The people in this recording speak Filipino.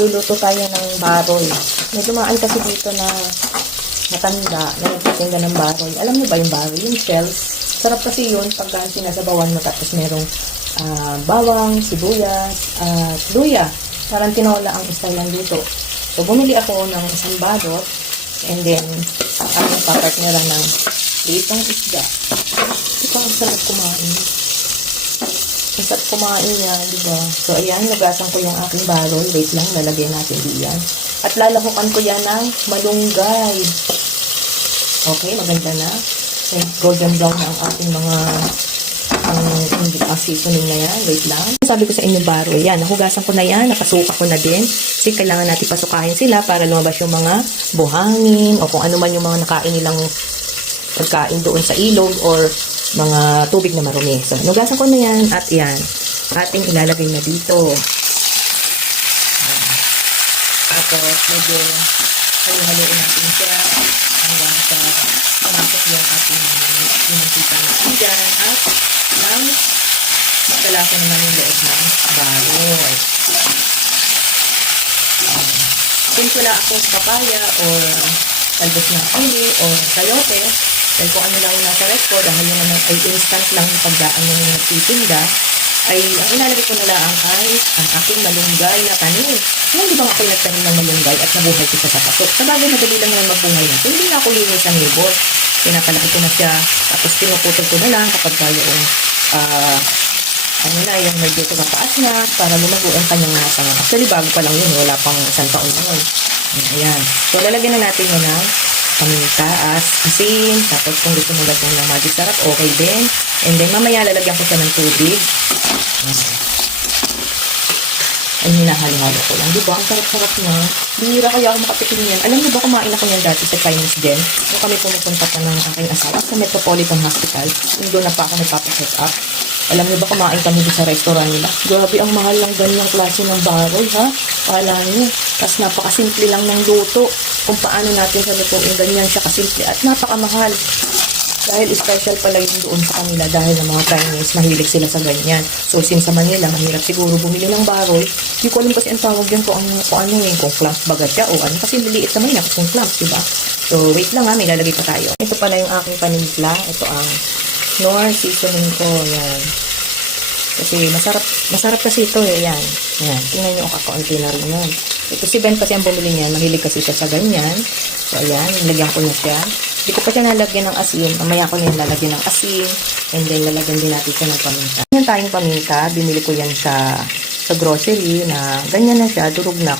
Luluto tayo ng baroy. May dumaan kasi dito na matanda na nagtitinda ng baroy. Alam niyo ba yung baroy? Yung shells. Sarap kasi yun pagka sinasabawan mo tapos merong bawang, sibuyas, at luya. Parang tinola ang style ng luto. So, bumili ako ng isang balot and then aking papartneran ng litong isda. Ito ang sarap kumain. Ang sarap kumain yan, diba? So, ayan, nagasan ko yung aking baroy. Wait lang, lalagyan natin diyan. At lalahukan ko yan ng malunggay. Okay, maganda na. Okay, golden brown na ang ating mga seasoning na yan. Wait lang. Sabi ko sa inyo baroy, yan. Nahugasan ko na yan. Napasuka ko na din. Kasi kailangan natin pasukahin sila para lumabas yung mga buhangin o kung ano man yung mga nakain nilang pagkain doon sa ilog or mga tubig na marumi. So, nugasan ko na yan at yan. Ating ilalagay na dito. Tapos, medyo haluhaluin natin siya hanggang sa pumasok yung ating pinagkita natin dyan at ang magkalasa naman yung loob ng baroy. Kung wala akong papaya or talbos ng uli or sayote, dahil kung ano lang yung nasa rest ko, dahil yung naman ay instant lang yung pagdaan ng nagtitinda, ay ang ilalagay ko na lang ay ang aking malunggay na tanim. Ngayon, di ba ako nagtanim ng malunggay at nabuhay ko siya sa patok? Sa bagay, madali lang naman magbungay natin. Hindi na ako linis ang ibot. Pinapalaki ko na siya. Tapos pinuputol ko na lang kapag yung yung medyo tumataas na para lumago ang kanyang nasa. Actually, bago pa lang yun. Wala pang isang taon yun. Ayan. So, lalagyan na natin yun ng paminta, asin, tapos kung gusto mo lagyan ng magic sarap, okay din. And then, mamaya lalagyan ko siya ng tubig. Ay, hinahalo-halo ko lang. Diba? Ang sarap-sarap na. Bihira kaya ako makatikim yan. Alam niyo ba, kumain ako yan dati sa Chinese din. Nung kami pumupunta pa ng aking asawa sa Metropolitan Hospital. Doon na pa ako nagpapacheck up. Alam niyo ba, kumain kami sa restaurant nila. Grabe, ang mahal lang ganyang klase ng baroy, ha? Kala niyo. Tapos napakasimple lang ng luto. Kung paano natin sa lutuin, ganyan siya kasimple at napakamahal. Dahil special pala yun doon sa kanila dahil ng mga Chinese, mahilig sila sa ganyan. So, since sa Manila, mahirap siguro bumili ng baroy. Hindi ko alam kasi ang tawag yun kung clams baga siya o ano. Kasi liliit naman yun kung clams, diba? So, wait lang ha, may lalagay pa tayo. Ito pala yung aking panimpla. Ito ang Knorr seasoning ko. Yan. Kasi masarap kasi ito eh. Yan. Yan. Tingnan nyo, kakaunti na rin yan. Ito si Ben kasi ang bumili niyan. Mahilig kasi siya sa ganyan. So, ayan. Nilagyan ko na siya. Hindi ko pa siya nalagyan ng asin. Mamaya ko na yung lalagyan ng asin. And then, lalagyan din natin siya ng paminta. Yan tayong paminta. Binili ko yan sa grocery na ganyan na siya. Durog na.